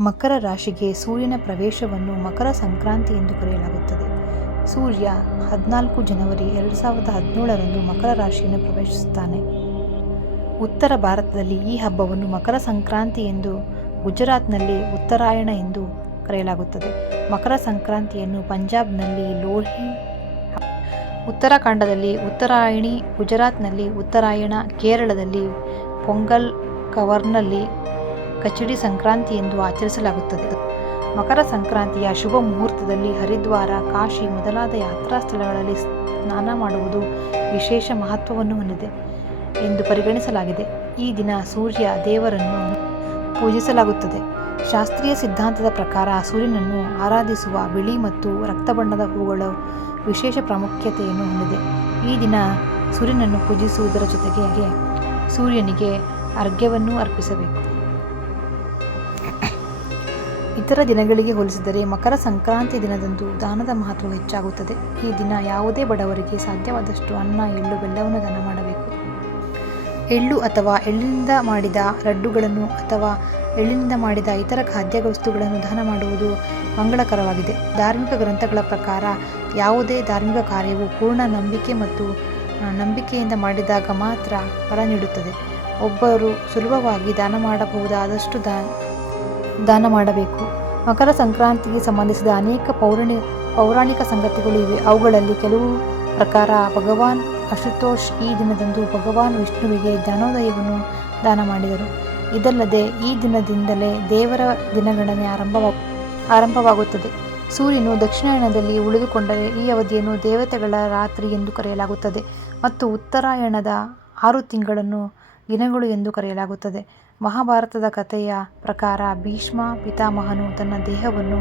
ಮಕರ ರಾಶಿಗೆ ಸೂರ್ಯನ ಪ್ರವೇಶವನ್ನು ಮಕರ ಸಂಕ್ರಾಂತಿ ಎಂದು ಕರೆಯಲಾಗುತ್ತದೆ. ಸೂರ್ಯ 14 ಜನವರಿ 2017ರಂದು ಮಕರ ರಾಶಿಯನ್ನು ಪ್ರವೇಶಿಸುತ್ತಾನೆ. ಉತ್ತರ ಭಾರತದಲ್ಲಿ ಈ ಹಬ್ಬವನ್ನು ಮಕರ ಸಂಕ್ರಾಂತಿ ಎಂದು, ಗುಜರಾತ್ನಲ್ಲಿ ಉತ್ತರಾಯಣ ಎಂದು ಕರೆಯಲಾಗುತ್ತದೆ. ಮಕರ ಸಂಕ್ರಾಂತಿಯನ್ನು ಪಂಜಾಬ್ನಲ್ಲಿ ಲೋಹ್ರಿ, ಉತ್ತರಾಖಂಡದಲ್ಲಿ ಉತ್ತರಾಯಣಿ, ಗುಜರಾತ್ನಲ್ಲಿ ಉತ್ತರಾಯಣ, ಕೇರಳದಲ್ಲಿ ಪೊಂಗಲ್, ಕವರ್ನಲ್ಲಿ ಕಚಡಿ ಸಂಕ್ರಾಂತಿ ಎಂದು ಆಚರಿಸಲಾಗುತ್ತದೆ. ಮಕರ ಸಂಕ್ರಾಂತಿಯ ಶುಭ ಮುಹೂರ್ತದಲ್ಲಿ ಹರಿದ್ವಾರ, ಕಾಶಿ ಮೊದಲಾದ ಯಾತ್ರಾ ಸ್ಥಳಗಳಲ್ಲಿ ಸ್ನಾನ ಮಾಡುವುದು ವಿಶೇಷ ಮಹತ್ವವನ್ನು ಹೊಂದಿದೆ ಎಂದು ಪರಿಗಣಿಸಲಾಗಿದೆ. ಈ ದಿನ ಸೂರ್ಯ ದೇವರನ್ನು ಪೂಜಿಸಲಾಗುತ್ತದೆ. ಶಾಸ್ತ್ರೀಯ ಸಿದ್ಧಾಂತದ ಪ್ರಕಾರ ಸೂರ್ಯನನ್ನು ಆರಾಧಿಸುವ ಬಿಳಿ ಮತ್ತು ರಕ್ತ ಬಣ್ಣದ ಹೂಗಳು ವಿಶೇಷ ಪ್ರಾಮುಖ್ಯತೆಯನ್ನು ಹೊಂದಿದೆ. ಈ ದಿನ ಸೂರ್ಯನನ್ನು ಪೂಜಿಸುವುದರ ಜೊತೆಗೆ ಸೂರ್ಯನಿಗೆ ಅರ್ಘ್ಯವನ್ನು ಅರ್ಪಿಸಬೇಕು. ಇತರ ದಿನಗಳಿಗೆ ಹೋಲಿಸಿದರೆ ಮಕರ ಸಂಕ್ರಾಂತಿ ದಿನದಂದು ದಾನದ ಮಹತ್ವ ಹೆಚ್ಚಾಗುತ್ತದೆ. ಈ ದಿನ ಯಾವುದೇ ಬಡವರಿಗೆ ಸಾಧ್ಯವಾದಷ್ಟು ಅನ್ನ, ಎಳ್ಳು, ಬೆಲ್ಲವನ್ನು ದಾನ ಮಾಡಬೇಕು. ಎಳ್ಳು ಅಥವಾ ಎಳ್ಳಿನಿಂದ ಮಾಡಿದ ಲಡ್ಡುಗಳನ್ನು ಅಥವಾ ಎಳ್ಳಿನಿಂದ ಮಾಡಿದ ಇತರ ಖಾದ್ಯ ವಸ್ತುಗಳನ್ನು ದಾನ ಮಾಡುವುದು ಮಂಗಳಕರವಾಗಿದೆ. ಧಾರ್ಮಿಕ ಗ್ರಂಥಗಳ ಪ್ರಕಾರ ಯಾವುದೇ ಧಾರ್ಮಿಕ ಕಾರ್ಯವು ಪೂರ್ಣ ನಂಬಿಕೆ ಮತ್ತು ನಂಬಿಕೆಯಿಂದ ಮಾಡಿದಾಗ ಮಾತ್ರ ಫಲ ನೀಡುತ್ತದೆ. ಒಬ್ಬರು ಸುಲಭವಾಗಿ ದಾನ ಮಾಡಬಹುದಾದಷ್ಟು ದಾನ ಮಾಡಬೇಕು. ಮಕರ ಸಂಕ್ರಾಂತಿಗೆ ಸಂಬಂಧಿಸಿದ ಅನೇಕ ಪೌರಾಣಿಕ ಸಂಗತಿಗಳು ಇವೆ. ಅವುಗಳಲ್ಲಿ ಕೆಲವು ಪ್ರಕಾರ ಭಗವಾನ್ ಅಶುತೋಷ್ ಈ ದಿನದಂದು ಭಗವಾನ್ ವಿಷ್ಣುವಿಗೆ ಜ್ಞಾನೋದಯವನ್ನು ದಾನ ಮಾಡಿದರು. ಇದಲ್ಲದೆ ಈ ದಿನದಿಂದಲೇ ದೇವರ ದಿನಗಣನೆ ಆರಂಭವಾಗುತ್ತದೆ. ಸೂರ್ಯನು ದಕ್ಷಿಣಾಯಣದಲ್ಲಿ ಉಳಿದುಕೊಂಡರೆ ಈ ಅವಧಿಯನ್ನು ದೇವತೆಗಳ ರಾತ್ರಿ ಎಂದು ಕರೆಯಲಾಗುತ್ತದೆ ಮತ್ತು ಉತ್ತರಾಯಣದ 6 ತಿಂಗಳನ್ನು ದಿನಗಳು ಎಂದು ಕರೆಯಲಾಗುತ್ತದೆ. ಮಹಾಭಾರತದ ಕಥೆಯ ಪ್ರಕಾರ ಭೀಷ್ಮ ಪಿತಾಮಹನು ತನ್ನ ದೇಹವನ್ನು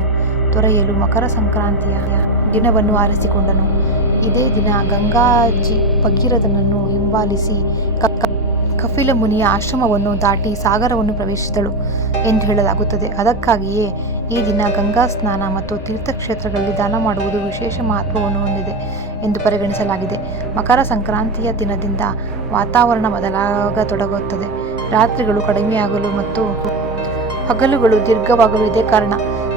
ತೊರೆಯಲು ಮಕರ ಸಂಕ್ರಾಂತಿಯ ದಿನವನ್ನು ಆರಿಸಿಕೊಂಡನು. ಇದೇ ದಿನ ಗಂಗಾಜಿ ಭಗೀರಥನನ್ನು ಹಿಂಬಾಲಿಸಿ ಕಪಿಲ ಮುನಿಯ ಆಶ್ರಮವನ್ನು ದಾಟಿ ಸಾಗರವನ್ನು ಪ್ರವೇಶಿಸಿದಳು ಎಂದು ಹೇಳಲಾಗುತ್ತದೆ. ಅದಕ್ಕಾಗಿಯೇ ಈ ದಿನ ಗಂಗಾ ಸ್ನಾನ ಮತ್ತು ತೀರ್ಥಕ್ಷೇತ್ರಗಳಲ್ಲಿ ದಾನ ಮಾಡುವುದು ವಿಶೇಷ ಮಹತ್ವವನ್ನು ಹೊಂದಿದೆ ಎಂದು ಪರಿಗಣಿಸಲಾಗಿದೆ. ಮಕರ ಸಂಕ್ರಾಂತಿಯ ದಿನದಿಂದ ವಾತಾವರಣ ಬದಲಾಗತೊಡಗುತ್ತದೆ. ರಾತ್ರಿಗಳು ಕಡಿಮೆಯಾಗಲು ಮತ್ತು ಹಗಲುಗಳು ದೀರ್ಘವಾಗಲು ಇದೇ ಕಾರಣ.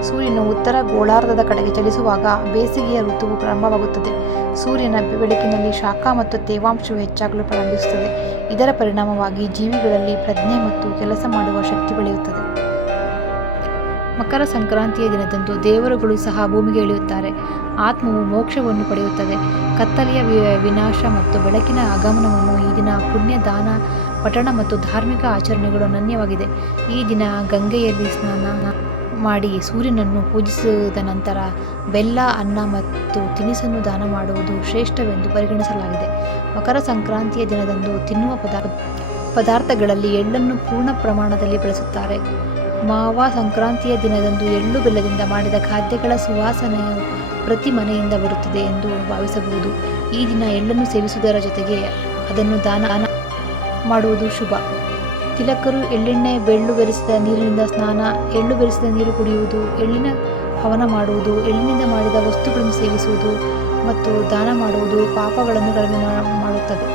ಸೂರ್ಯನು ಉತ್ತರ ಗೋಳಾರ್ಧದ ಕಡೆಗೆ ಚಲಿಸುವಾಗ ಬೇಸಿಗೆಯ ಋತುವು ಪ್ರಾರಂಭವಾಗುತ್ತದೆ. ಸೂರ್ಯನ ಬೆಳಕಿನಲ್ಲಿ ಶಾಖ ಮತ್ತು ತೇವಾಂಶವು ಹೆಚ್ಚಾಗಲು ಪ್ರಾರಂಭಿಸುತ್ತದೆ. ಇದರ ಪರಿಣಾಮವಾಗಿ ಜೀವಿಗಳಲ್ಲಿ ಪ್ರಜ್ಞೆ ಮತ್ತು ಕೆಲಸ ಮಾಡುವ ಶಕ್ತಿ ಬೆಳೆಯುತ್ತದೆ. ಮಕರ ಸಂಕ್ರಾಂತಿಯ ದಿನದಂದು ದೇವರುಗಳು ಸಹ ಭೂಮಿಗೆ ಇಳಿಯುತ್ತಾರೆ. ಆತ್ಮವು ಮೋಕ್ಷವನ್ನು ಪಡೆಯುತ್ತದೆ. ಕತ್ತಲೆಯ ವಿನಾಶ ಮತ್ತು ಬೆಳಕಿನ ಆಗಮನವನ್ನು ಈ ದಿನ ಪುಣ್ಯ, ದಾನ, ಪಠಣ ಮತ್ತು ಧಾರ್ಮಿಕ ಆಚರಣೆಗಳು ಅನನ್ಯವಾಗಿದೆ. ಈ ದಿನ ಗಂಗೆಯಲ್ಲಿ ಸ್ನಾನ ಮಾಡಿ ಸೂರ್ಯನನ್ನು ಪೂಜಿಸಿದ ನಂತರ ಬೆಲ್ಲ, ಅನ್ನ ಮತ್ತು ತಿನಿಸನ್ನು ದಾನ ಮಾಡುವುದು ಶ್ರೇಷ್ಠವೆಂದು ಪರಿಗಣಿಸಲಾಗಿದೆ. ಮಕರ ಸಂಕ್ರಾಂತಿಯ ದಿನದಂದು ತಿನ್ನುವ ಪದಾರ್ಥಗಳಲ್ಲಿ ಎಳ್ಳನ್ನು ಪೂರ್ಣ ಪ್ರಮಾಣದಲ್ಲಿ ಬಳಸುತ್ತಾರೆ. ಮಾವ ಸಂಕ್ರಾಂತಿಯ ದಿನದಂದು ಎಳ್ಳು ಬೆಲ್ಲದಿಂದ ಮಾಡಿದ ಖಾದ್ಯಗಳ ಸುವಾಸನೆಯು ಪ್ರತಿ ಮನೆಯಿಂದ ಬರುತ್ತದೆ ಎಂದು ಭಾವಿಸಬಹುದು. ಈ ದಿನ ಎಳ್ಳನ್ನು ಸೇವಿಸುವುದರ ಜೊತೆಗೆ ಅದನ್ನು ದಾನ ಮಾಡುವುದು ಶುಭ. ತಿಲಕರು ಎಳ್ಳೆಣ್ಣೆ, ಬೆಳ್ಳು ಬೆರೆಸಿದ ನೀರಿನಿಂದ ಸ್ನಾನ, ಎಳ್ಳು ಬೆರೆಸಿದ ನೀರು ಕುಡಿಯುವುದು, ಎಳ್ಳಿನ ಹವನ ಮಾಡುವುದು, ಎಳ್ಳಿನಿಂದ ಮಾಡಿದ ವಸ್ತುಗಳನ್ನು ಸೇವಿಸುವುದು ಮತ್ತು ದಾನ ಮಾಡುವುದು ಪಾಪಗಳನ್ನು ಕಡಿಮೆ ಮಾಡುತ್ತದೆ.